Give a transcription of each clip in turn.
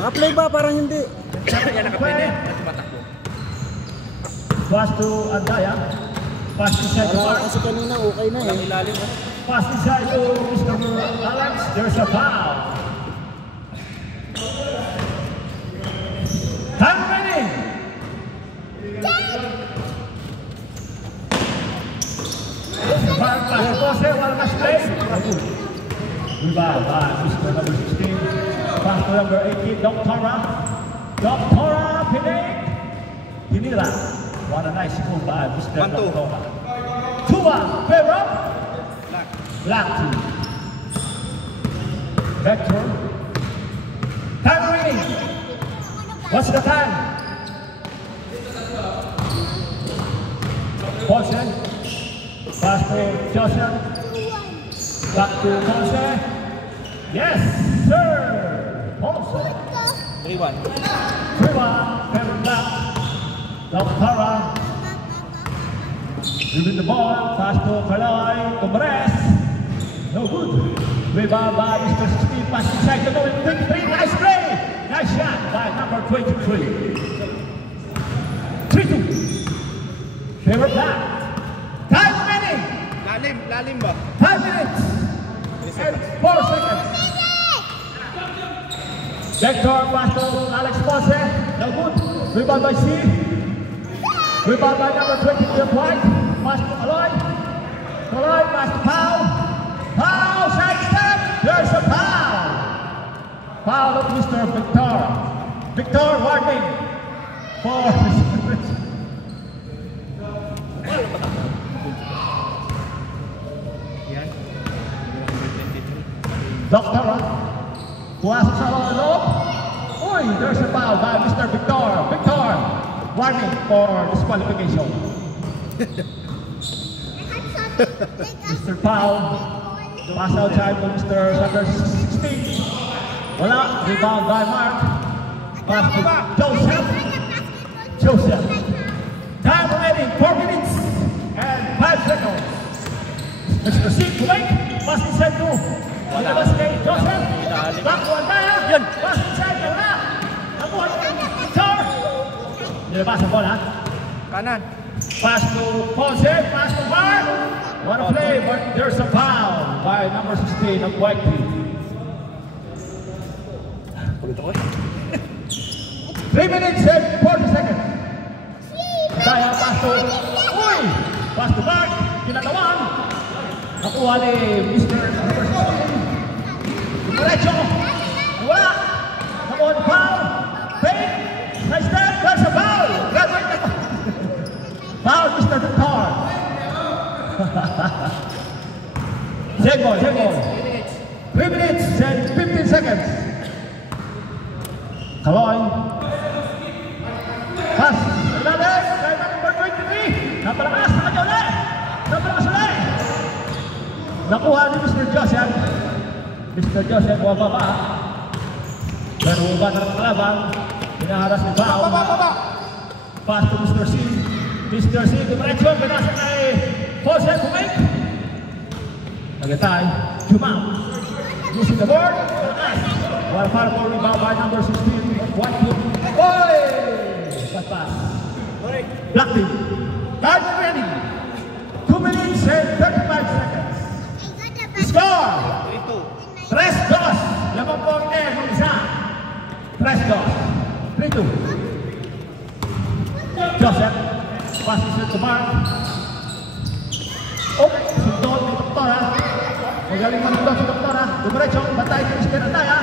Naka-play ba? Parang hindi. Yan naka-play na yan. At tumatakbo. Pass to Andaya. Pass inside to Mark. Kasi kanina okay na Walang eh. ilalim mo. Pass inside to Mr. Alex. There's a foul. Time remaining. Mark pass. Jose, one match play. Rebound by Mr. number 16. Pass to number 18, Doctora. Doctora Pinila. What a nice move by Mr. Doctora. 2-1, favor up. Black team. Vector. Time remaining. What's the time? Paulsen. Pass to Joseph. Back to Paulsen. Yes, sir. Paulsen. 3-1. 3-1. Kevin Black. Doctora. Moving the ball. Pass to Kaloy. Tomares. No good. Rebound by Mr. Steve. Pass inside to going quick three. Nice play. Nice shot by number 23. 3-2. Favor Black. Time remaining. Lalim ba? 5 minutes. And 4 seconds. Vector pass to Alex Ponce. No good. Rebound by C. Rebound by number 20, White. Pass to Aloy. Aloy pass to Powell. Powell, side step. There's a foul. Foul of Mr. Victor. Victor warning for Doctora. Puasok sa loob. Uy, there's a foul by Mr. Victor. Victor, warning for disqualification. Mr. Powell, pass outside to Mr. Sucker 16. Wala, rebound by Mark. Pass to Joseph. Joseph. Time remaining 4 minutes and 5 seconds. Mr. C, Kuwait, pass inside to Labas kay Joseph. Bakuan na. Yun. Pass inside ka na. Bakuan kay Victor. Nilabas ang bola. Kanan. Pass to Ponce. Pass to Mark. What a play, but there's a foul by number 16 of White Team. 3 minutes and 40 seconds. Daya pass to Uy. Pass to Mark. Kinatawan. Nakuha ni Mr. number 16. Diretso. Wala. Nakuha ni foul. Fake. Nice step. There's a foul. Graduate na. Foul, Mr. Victor. Same ball. 3 minutes and 15 seconds. Kaloy. Pass. Ilalim. Kaya number 23. Napalakas. Napalakas ulit. Nakuha ni Mr. Joseph. Mr. Joseph, baba. Pero baba na ng kalabang. Pinaharas ni Bao. Pass to Mr. C. Mr. C, dumiretso. Pinasa kay Jose Kumik. Nagatay. Jumao. Using the board. While far for rebound by number 16. 1-2. Boy! That pass. Black team. Time ready. 2 minutes and 35 seconds. Score! 3-2. Lamang po ang ng isa. 3-2. 3-2. Joseph. Pass to Mark. Sundot ni Doktora. Magaling manundot si Doktora. Dumiretso. Batay si Mr. Andaya.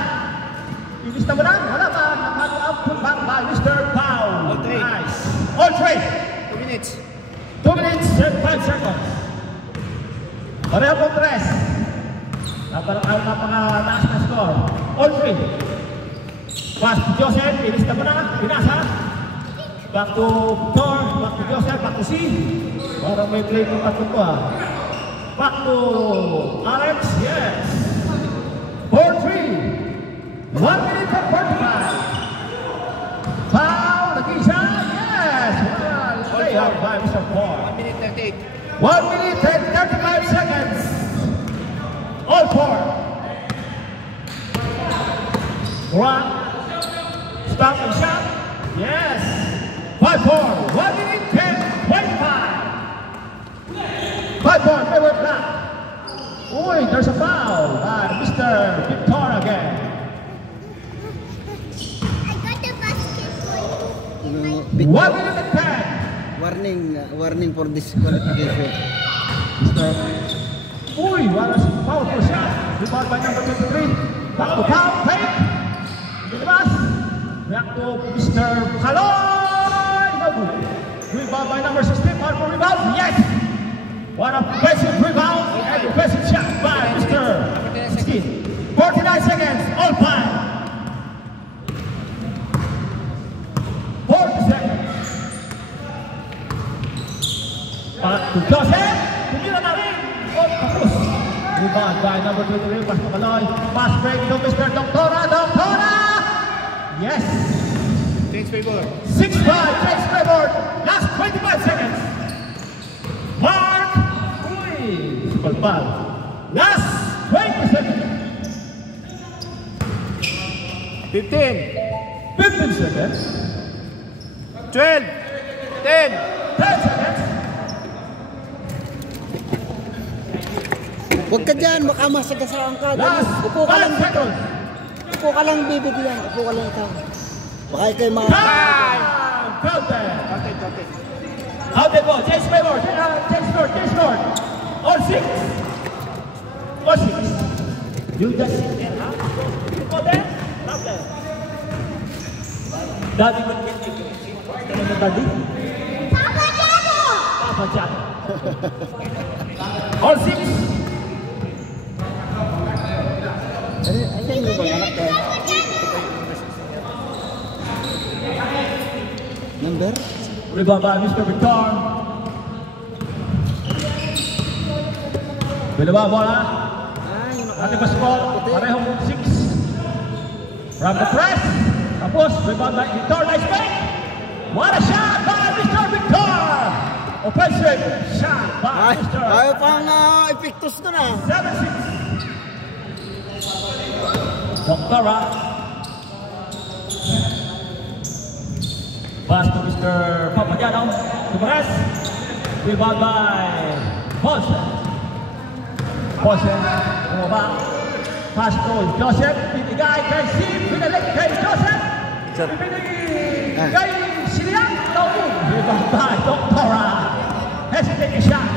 Ibis na mo lang. Wala pa. Nakano up back by Mr. Powell. Nice. All three. 2 minutes. 2 minutes and 5 seconds. Pareho po 3. Napaka-taas na score. All three. Pass to Joseph. Inis na mo na. Pinasa. Back to Victor. Back to Joseph. Back to C. Parang may play kong tatlo ko ah. Back to Alex. Yes. 4-3. 1 minute and 45. Foul. Nag-isa. Yes. Well, play out by Mr. Paul. 1 minute 38. 1 minute and 35 seconds. All four. 1, stop and shot. Yes. 5-4. 1 minute 10:25. 5-4. Favorite black. Uy, there's a foul by Mr. Victor again. I got the basketball. 1 minute and 10. Warning for disqualification. Mr. Uy, wala si powerful shot. Rebound by number 23. Back to foul, fake. Ilabas. Back to Mr. Kaloy. No good. Rebound by number 16. Powerful rebound. Yes. What a offensive rebound and offensive shot by Mr. 16. 49 seconds. All time. 40 seconds. Back to Joseph. Tumira na rin. Tapos. Rebound by number 23. Pass to Kaloy. Pass break to Mr. Doctora. Doctora! Yes! Change favor. 6-5. Change favor. Last 25 seconds. Mark! Uy! Super. Last 20 seconds. 15 seconds. 12. 10. 10 seconds. Huwag ka dyan, baka masagasaan ka. Last Upo ka 5 lang dito. seconds. Upo ka lang, bibigyan. Upo ka lang ito. Baka ikay mga... Time! Counted! Counted. Counted po. Change favor. Change score. All 6. All 6. You just sit there, huh? You go there? Not there. Daddy will get you. Ano mo, Daddy? Papa Jamo! Papa Jack. All 6. Ano yung ibang anak ka? Number? Rebound by Mr. Victor. Binaba bola. Ating basketball. Parehong 6. From the press. Tapos, rebound by Victor. Nice break. What a shot by Mr. Victor. Offensive shot by Mr. Ayaw pang epictus doon ah. 7-6. Doctora. Pass to Mr. Papadiano. To press. Rebound by Paulsen. Paulsen. Bumaba. Pass to Joseph. Binigay kay Steve. Binalik kay Joseph. Binigay kay Silian. No good. Rebound by Doctora. Hesitating shot.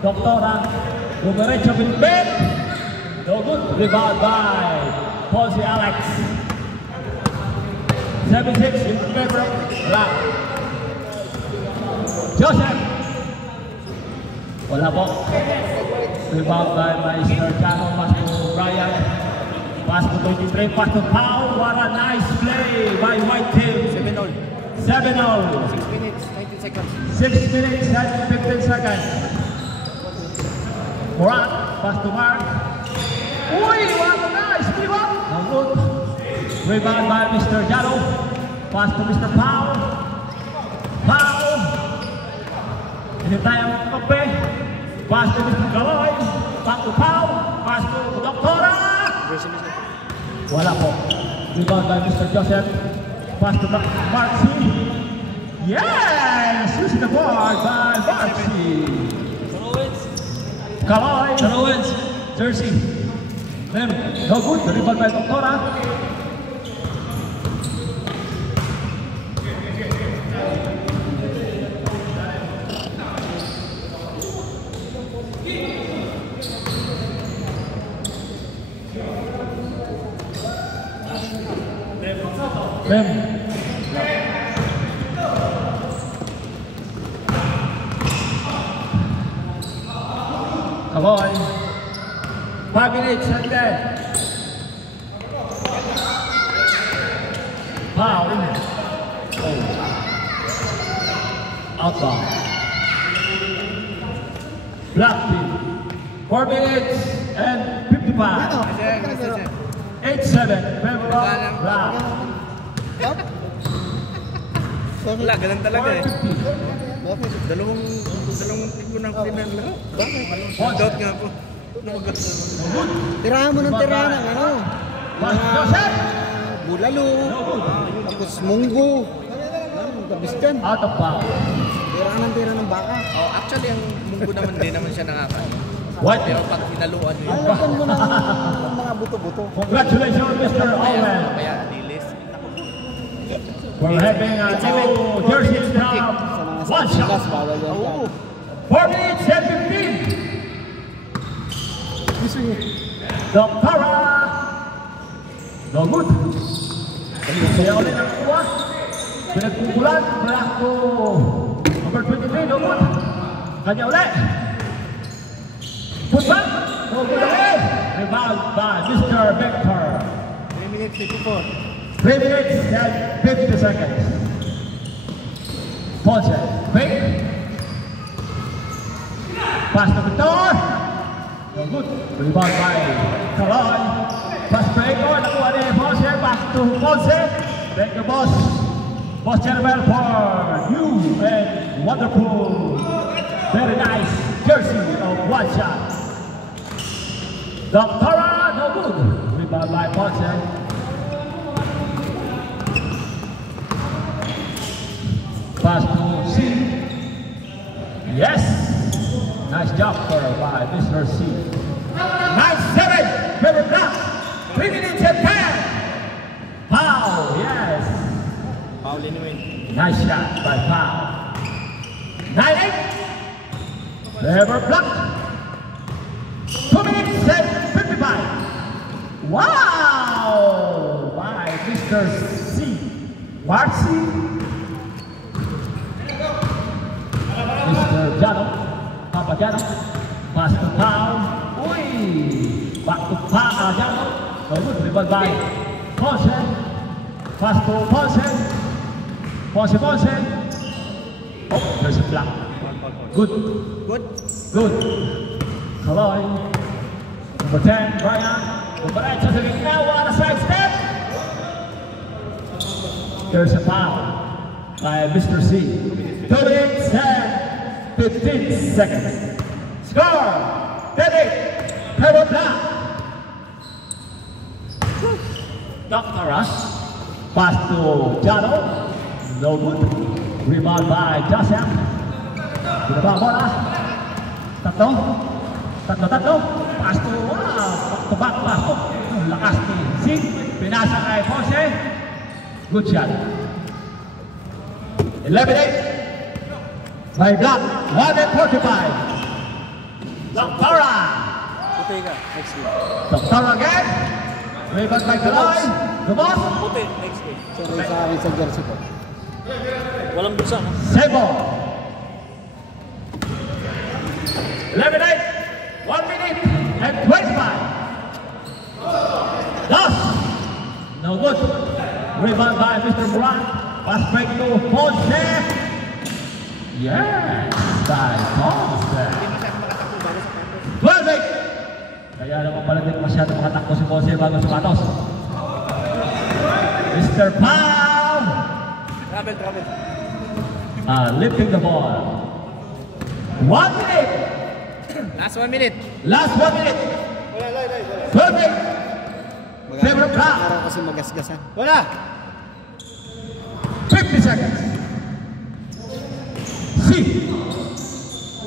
Doctora. Dumiretso binibig. No good. Rebound by Paulsen Alex. 7-6 in favor of Black. Joseph. Wala po. Rebound by Mr. Chano. Pass to Brian. Pass to 23. Pass to Pau. What a nice play by White Team. 7-all. 7-0. 6 minutes, 19 seconds. 6 minutes and 15 seconds. Morat. Pass to Mark. Uy! What a nice rebound. No good. Rebound by Mr. Jalo. Pass to Mr. Pau. Pau. Ini tayo kape. Pass to Mr. Galoy. Back to Pau. Pass to Doctora. Wala po. Rebound by Mr. Joseph. Pass to Marcy. Yes! Using the board by Marcy. Galoy. Owens, jersey. Then, no good. The rebound by Doctora. Then, come on. 5 minutes and then. Foul. Oh. Outbound. Black team. 4 minutes and 55. 8-7. Favor of Black. Wala, ganun talaga eh. 450. Bakit? Dalawang libo ng pinanlaro. Bakit? Doubt nga po. Tirahan mo ng tirahan ng ano? Pass Joseph. bulalo, tapos munggo. Tapos dyan. Out of bounds. Tira ng baka. Oh, actually, ang munggo naman din naman siya nakakain. What? Pero pag hinaluan mo yun, Ayaw mo ng mga buto-buto. Congratulations, Mr. Owen. kaya nilis. We're having a new jersey from Sa mga one silas, shot. bawal yan. 4 minutes and 15. Gusto niyo. Doctora. No good. Kaya ulit ang kuha. Pinagpupulan. Black to number 23. No good. Kanya ulit. Put back. No good again. Rebound by Mr. Victor. 3 minutes, 54. 3 minutes and 50 seconds. Ponce. Fake. Pass to Victor. No good. Rebound by Caloy. Pass break. Oh, nakuha ni Ponce. Back to Ponce. Thank you, boss. Boss General for you and wonderful, very nice jersey of one shot. Doctora, no good. Rebound by Ponce. Pass to C. Yes. Nice job by Mr. C. 9-7. River Block. 3 minutes and 10. Foul. Yes. Paul Inuin. Nice shot by Foul. 9-8. River Block. 2 minutes and 55. Wow. By Mr. C. Marcy. Mr. Jano. Papa Jano. Pass to Foul. Uy. Back to Papa Jano. So good. Rebound by Ponce. Pass to Ponce. Ponce. Oh, there's a block. Good. Good. Good. Kaloy. Number 10, Brian. Number 8, sa gitna. What a side step. There's a foul by Mr. C. 2 minutes and 15 seconds. Score! 10-8. Pebble Block. Dr. Rush. Pass to Jano. No good. Rebound by Joseph. Binaba ang bola. Tatlo. Pass to, back to back pass to. Lakas ni Sig. Pinasa kay Ponce. Good shot. 11-8. By Block. 1:45. Doctora. Puti ka. Next game. Doctora again. Rebound by Kaloy. Gumos. Puti. Next game. Sorry sa akin sa jersey ko. Walang bulsa, no? Sebo. 11-8. 1 minute and 25. Dos. No good. Rebound by Mr. Moran. Pass break to Ponce. Yes. By Ponce. 12-8. Kaya naman pala din masyado makatakbo si Ponce bago sumatos. Mr. Pau. Travel. Lifting the ball. 1 minute. Last 1 minute. Last 1 minute. 12-8. Favorite block. Araw kasi magasgasan. Wala. 50 seconds. C.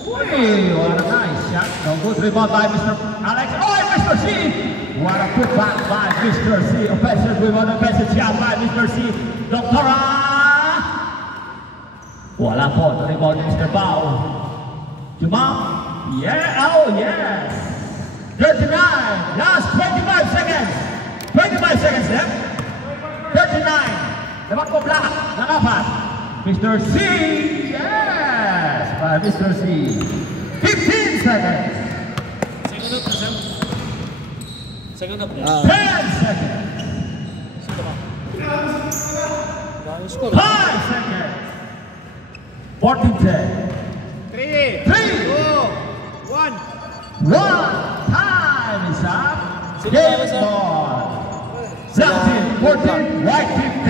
Uy, what a nice shot. No good rebound by Mr. Alex. Oh, and Mr. C. What a put back by Mr. C. Offensive rebound, offensive shot by Mr. C. Doctora. Wala po. Rebound ni Mr. Bao. Jumam. Yeah, oh yes. 39. Last 25 seconds. 25 seconds left. 39. Dapat ko black. Nakapat. Mr. C. Yes. By Mr. C. 15 seconds. Second up. 10 seconds. 5 seconds. 14-10. 3. 3. 1. 1. Time is up. Game ball. 17, 14, white team.